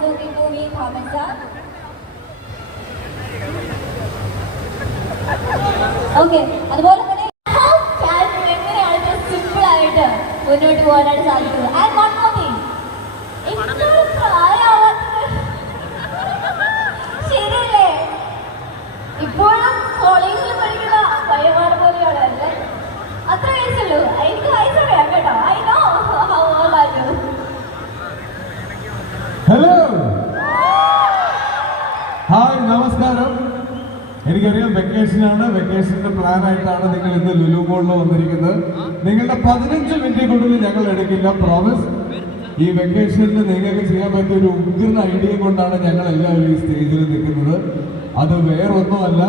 Zoomy movie comments up. Okay, അതുപോലെ തന്നെ എങ്ങനെയാണ് സിമ്പിൾ ആയിട്ട് മുന്നോട്ട് പോകാനായിട്ട് സാധിക്കുന്നത്. ആൻഡ് വൺ മോർ തിങ്, ഇപ്പോഴും പ്രായമാവാത്തത് ശരിയല്ലേ? ഇപ്പോഴും കോളേജിൽ പഠിക്കുന്ന പയ്യന്മാർ പോലെയാണ് അല്ലേ? അത്ര വയസ്സുള്ളൂ. എനിക്ക് വയസ്സറിയാം കേട്ടോ. I know how old are you. Hello, hi, നമസ്കാരം. എനിക്കറിയാം വെക്കേഷനാണ്. വെക്കേഷന്റെ പ്ലാൻ ആയിട്ടാണ് നിങ്ങൾ ഇന്ന് ലുലു മോളിൽ വന്നിരിക്കുന്നത്. നിങ്ങളുടെ 15 മിനിറ്റ് കൊണ്ടൊന്നും ഞങ്ങൾ എടുക്കില്ല, പ്രോമിസ്. ഈ വെക്കേഷനിൽ നിങ്ങൾക്ക് ചെയ്യാൻ പറ്റിയ ഒരു ഉഗ്രൻ ഐഡിയ കൊണ്ടാണ് ഞങ്ങൾ എല്ലാവരും ഈ സ്റ്റേജിൽ നിൽക്കുന്നത്. അത് വേറൊന്നുമല്ല,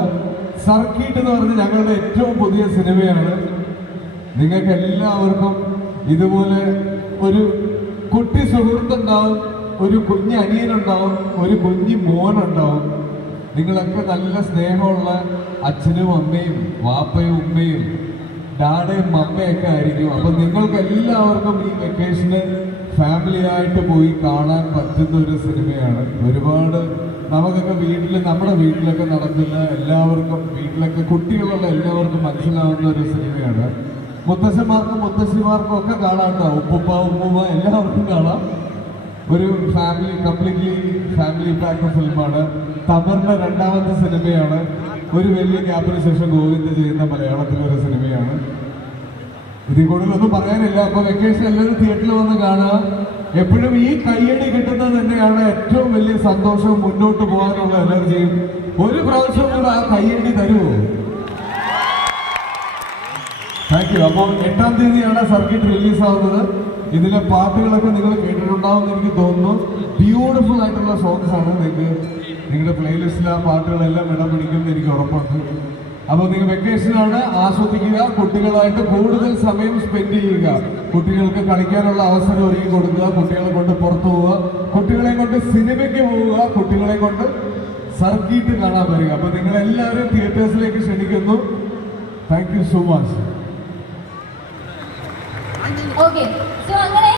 സർക്കിട്ട് എന്ന് പറഞ്ഞ് ഞങ്ങളുടെ ഏറ്റവും പുതിയ സിനിമയാണ്. നിങ്ങൾക്ക് എല്ലാവർക്കും ഇതുപോലെ ഒരു കുട്ടി സുഹൃത്തുണ്ടാവും, ഒരു കുഞ്ഞ് അനിയനുണ്ടാവും, ഒരു കുഞ്ഞു മോനുണ്ടാവും. നിങ്ങളൊക്കെ നല്ല സ്നേഹമുള്ള അച്ഛനും അമ്മയും വാപ്പയും ഉമ്മയും ഡാഡയും മമ്മയൊക്കെ ആയിരിക്കും. അപ്പം നിങ്ങൾക്ക് എല്ലാവർക്കും ഈ വെക്കേഷന് ഫാമിലി ആയിട്ട് പോയി കാണാൻ പറ്റുന്ന ഒരു സിനിമയാണ്. ഒരുപാട് നമുക്കൊക്കെ നമ്മുടെ വീട്ടിലൊക്കെ നടക്കുന്ന എല്ലാവർക്കും, വീട്ടിലൊക്കെ കുട്ടികളുള്ള എല്ലാവർക്കും മനസ്സിലാവുന്ന ഒരു സിനിമയാണ്. മുത്തശ്ശന്മാർക്കും മുത്തശ്ശിമാർക്കും ഒക്കെ കാണാം കേട്ടോ. ഉപ്പുപ്പ ഉമ്മുമ്മ എല്ലാവർക്കും കാണാം. ഒരു കംപ്ലീറ്റ്ലി ഫാമിലി പാക്ക് ഫിലിമാണ്. തമറിന്റെ 2ാമത്തെ സിനിമയാണ്. ഒരു വലിയ ഗ്യാപ്പിന് ശേഷം ഗോവിന്ദ് ചെയ്യുന്ന മലയാളത്തിലെ ഒരു സിനിമയാണ്. ഇതിൽ കൂടുതലൊന്നും പറയാനില്ല. അപ്പൊ വെക്കേഷൻ എല്ലാവരും തിയേറ്ററിൽ വന്ന് കാണുക. എപ്പോഴും ഈ കയ്യടി കിട്ടുന്നത് തന്നെയാണ് ഏറ്റവും വലിയ സന്തോഷവും മുന്നോട്ട് പോകാനുള്ള എനർജിയും. ഒരു പ്രാവശ്യം കൂടെ ആ കയ്യടി തരുമോ? Thank you. അപ്പോൾ 8-ാം തീയതിയാണ് സർക്കിട്ട് റിലീസ് ആവുന്നത്. ഇതിലെ പാട്ടുകളൊക്കെ നിങ്ങൾ കേട്ടിട്ടുണ്ടാവുമെന്ന് എനിക്ക് തോന്നുന്നു. ബ്യൂട്ടിഫുൾ ആയിട്ടുള്ള സോങ്സ് ആണ്. നിങ്ങളുടെ പ്ലേലിസ്റ്റിൽ ആ പാട്ടുകളെല്ലാം ഇടം പിടിക്കുമെന്ന് എനിക്ക് ഉറപ്പുണ്ട്. അപ്പോൾ നിങ്ങൾ വെക്കേഷനാണ്, ആസ്വദിക്കുക. കുട്ടികളായിട്ട് കൂടുതൽ സമയം സ്പെൻഡ് ചെയ്യുക. കുട്ടികൾക്ക് കളിക്കാനുള്ള അവസരം ഒരുക്കി കൊടുക്കുക. കുട്ടികളെ കൊണ്ട് പുറത്തു പോവുക. കുട്ടികളെ കൊണ്ട് സിനിമയ്ക്ക് പോവുക. കുട്ടികളെ കൊണ്ട് സർക്കിട്ട് കാണാൻ വരിക. അപ്പോൾ നിങ്ങളെല്ലാവരും തിയേറ്റേഴ്സിലേക്ക് ക്ഷണിക്കുന്നു. Thank you so much. Okay, so